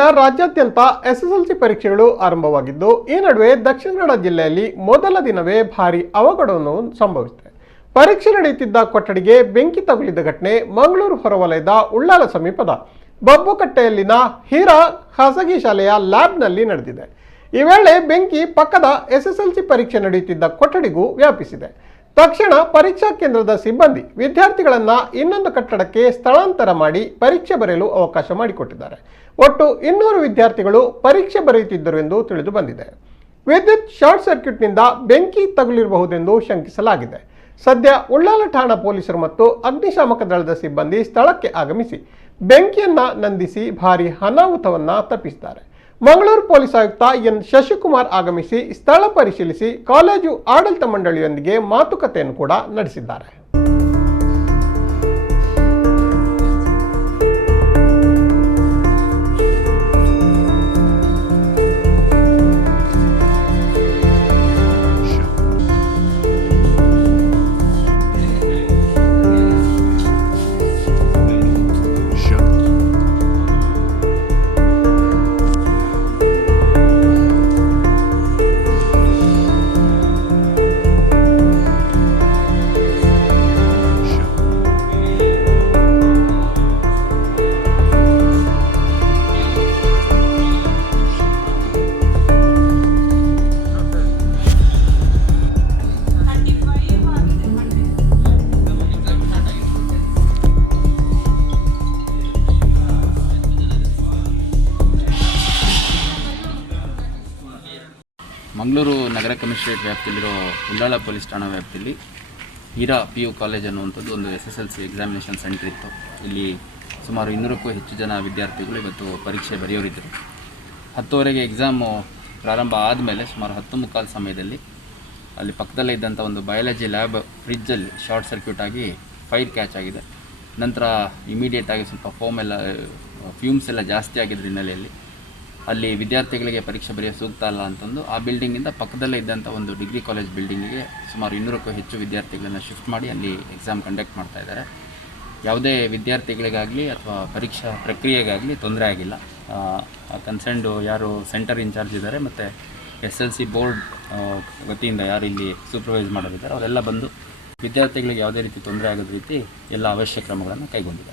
ಇಂದಿನಿಂದ ರಾಜ್ಯಾದ್ಯಂತ ಎಸ್ಎಸ್ಎಲ್ಸಿ ಪರೀಕ್ಷೆಗಳು ಆರಂಭವಾಗಿದ್ದು, ಈ ನಡುವೆ ದಕ್ಷಿಣ ಕನ್ನಡ ಜಿಲ್ಲೆಯಲ್ಲಿ ಮೊದಲ ದಿನವೇ ಭಾರೀ ಅವಘಡವನ್ನು ಸಂಭವಿಸಿದೆ. ಪರೀಕ್ಷೆ ನಡೆಯುತ್ತಿದ್ದ ಕೊಠಡಿಗೆ ಬೆಂಕಿ ತಗುಲಿದ ಘಟನೆ ಮಂಗಳೂರು ಹೊರವಲಯದ ಉಳ್ಳಾಲ ಸಮೀಪದ ಬಬ್ಬುಕಟ್ಟೆಯಲ್ಲಿನ ಹೀರಾ ಖಾಸಗಿ ಶಾಲೆಯ ಲ್ಯಾಬ್ನಲ್ಲಿ ನಡೆದಿದೆ. ಈ ವೇಳೆ ಬೆಂಕಿ ಪಕ್ಕದ ಎಸ್ಎಸ್ಎಲ್ಸಿ ಪರೀಕ್ಷೆ ನಡೆಯುತ್ತಿದ್ದ ಕೊಠಡಿಗೂ ವ್ಯಾಪಿಸಿದೆ. ತಕ್ಷಣ ಪರೀಕ್ಷಾ ಕೇಂದ್ರದ ಸಿಬ್ಬಂದಿ ವಿದ್ಯಾರ್ಥಿಗಳನ್ನ ಇನ್ನೊಂದು ಕಟ್ಟಡಕ್ಕೆ ಸ್ಥಳಾಂತರ ಮಾಡಿ ಪರೀಕ್ಷೆ ಬರೆಯಲು ಅವಕಾಶ ಮಾಡಿಕೊಟ್ಟಿದ್ದಾರೆ. ಒಟ್ಟು 200 ವಿದ್ಯಾರ್ಥಿಗಳು ಪರೀಕ್ಷೆ ಬರೆಯುತ್ತಿದ್ದರು ಎಂದು ತಿಳಿದು ಬಂದಿದೆ. ವಿದ್ಯುತ್ ಶಾರ್ಟ್ ಸರ್ಕ್ಯೂಟ್ನಿಂದ ಬೆಂಕಿ ತಗುಲಿರಬಹುದೆಂದು ಶಂಕಿಸಲಾಗಿದೆ. ಸದ್ಯ ಉಳ್ಳಾಲ ಠಾಣಾ ಪೊಲೀಸರು ಮತ್ತು ಅಗ್ನಿಶಾಮಕ ದಳದ ಸಿಬ್ಬಂದಿ ಸ್ಥಳಕ್ಕೆ ಆಗಮಿಸಿ ಬೆಂಕಿಯನ್ನ ನಂದಿಸಿ ಭಾರೀ ಅನಾಹುತವನ್ನ ತಪ್ಪಿಸಿದ್ದಾರೆ. ಮಂಗಳೂರು ಪೊಲೀಸ್ ಆಯುಕ್ತ ಎನ್ ಶಶಿಕುಮಾರ್ ಆಗಮಿಸಿ ಸ್ಥಳ ಪರಿಶೀಲಿಸಿ ಕಾಲೇಜು ಆಡಳಿತ ಮಂಡಳಿಯೊಂದಿಗೆ ಮಾತುಕತೆಯನ್ನು ಕೂಡ ನಡೆಸಿದ್ದಾರೆ. ಮಂಗಳೂರು ನಗರ ಕಮಿಷನರೇಟ್ ವ್ಯಾಪ್ತಿಯಲ್ಲಿರೋ ಉಳ್ಳಾಲ ಪೊಲೀಸ್ ಠಾಣಾ ವ್ಯಾಪ್ತಿಯಲ್ಲಿ ಹೀರಾ PU ಕಾಲೇಜ್ ಅನ್ನುವಂಥದ್ದು ಒಂದು SSLC ಎಕ್ಸಾಮಿನೇಷನ್ ಸೆಂಟರ್ ಇತ್ತು. ಇಲ್ಲಿ ಸುಮಾರು 200ಕ್ಕೂ ಹೆಚ್ಚು ಜನ ವಿದ್ಯಾರ್ಥಿಗಳು ಇವತ್ತು ಪರೀಕ್ಷೆ ಬರೆಯೋರಿದ್ದರು. 10:30ಗೆ ಎಕ್ಸಾಮು ಪ್ರಾರಂಭ ಆದಮೇಲೆ ಸುಮಾರು 10:15 ಸಮಯದಲ್ಲಿ ಅಲ್ಲಿ ಪಕ್ಕದಲ್ಲೇ ಇದ್ದಂಥ ಒಂದು ಬಯಾಲಜಿ ಲ್ಯಾಬ್ ಫ್ರಿಜ್ಜಲ್ಲಿ ಶಾರ್ಟ್ ಸರ್ಕ್ಯೂಟ್ ಆಗಿ ಫೈರ್ ಕ್ಯಾಚ್ ಆಗಿದೆ. ನಂತರ ಇಮಿಡಿಯೇಟಾಗಿ ಸ್ವಲ್ಪ ಫ್ಯೂಮ್ಸ್ ಎಲ್ಲ ಜಾಸ್ತಿ ಆಗಿದ್ದ ಹಿನ್ನೆಲೆಯಲ್ಲಿ ಅಲ್ಲಿ ವಿದ್ಯಾರ್ಥಿಗಳಿಗೆ ಪರೀಕ್ಷೆ ಬರೆಯೋ ಸೂಕ್ತ ಅಲ್ಲ ಅಂತಂದು ಆ ಬಿಲ್ಡಿಂಗಿಂದ ಪಕ್ಕದಲ್ಲೇ ಇದ್ದಂಥ ಒಂದು ಡಿಗ್ರಿ ಕಾಲೇಜ್ ಬಿಲ್ಡಿಂಗಿಗೆ ಸುಮಾರು 200ಕ್ಕೂ ಹೆಚ್ಚು ವಿದ್ಯಾರ್ಥಿಗಳನ್ನು ಶಿಫ್ಟ್ ಮಾಡಿ ಅಲ್ಲಿ ಎಕ್ಸಾಮ್ ಕಂಡಕ್ಟ್ ಮಾಡ್ತಾ ಇದ್ದಾರೆ. ಯಾವುದೇ ವಿದ್ಯಾರ್ಥಿಗಳಿಗಾಗಲಿ ಅಥವಾ ಪರೀಕ್ಷಾ ಪ್ರಕ್ರಿಯೆಗಾಗಲಿ ತೊಂದರೆ ಆಗಿಲ್ಲ. ಕನ್ಸರ್ನ್ಡು ಯಾರು ಸೆಂಟರ್ ಇನ್ಚಾರ್ಜ್ ಇದ್ದಾರೆ ಮತ್ತು SLC ಬೋರ್ಡ್ ವತಿಯಿಂದ ಯಾರು ಇಲ್ಲಿ ಸೂಪರ್ವೈಸ್ ಮಾಡೋರಿದ್ದಾರೆ ಅವರೆಲ್ಲ ಬಂದು ವಿದ್ಯಾರ್ಥಿಗಳಿಗೆ ಯಾವುದೇ ರೀತಿ ತೊಂದರೆ ಆಗದ ರೀತಿ ಎಲ್ಲ ಅವಶ್ಯಕ ಕ್ರಮಗಳನ್ನು ಕೈಗೊಂಡಿದ್ದಾರೆ.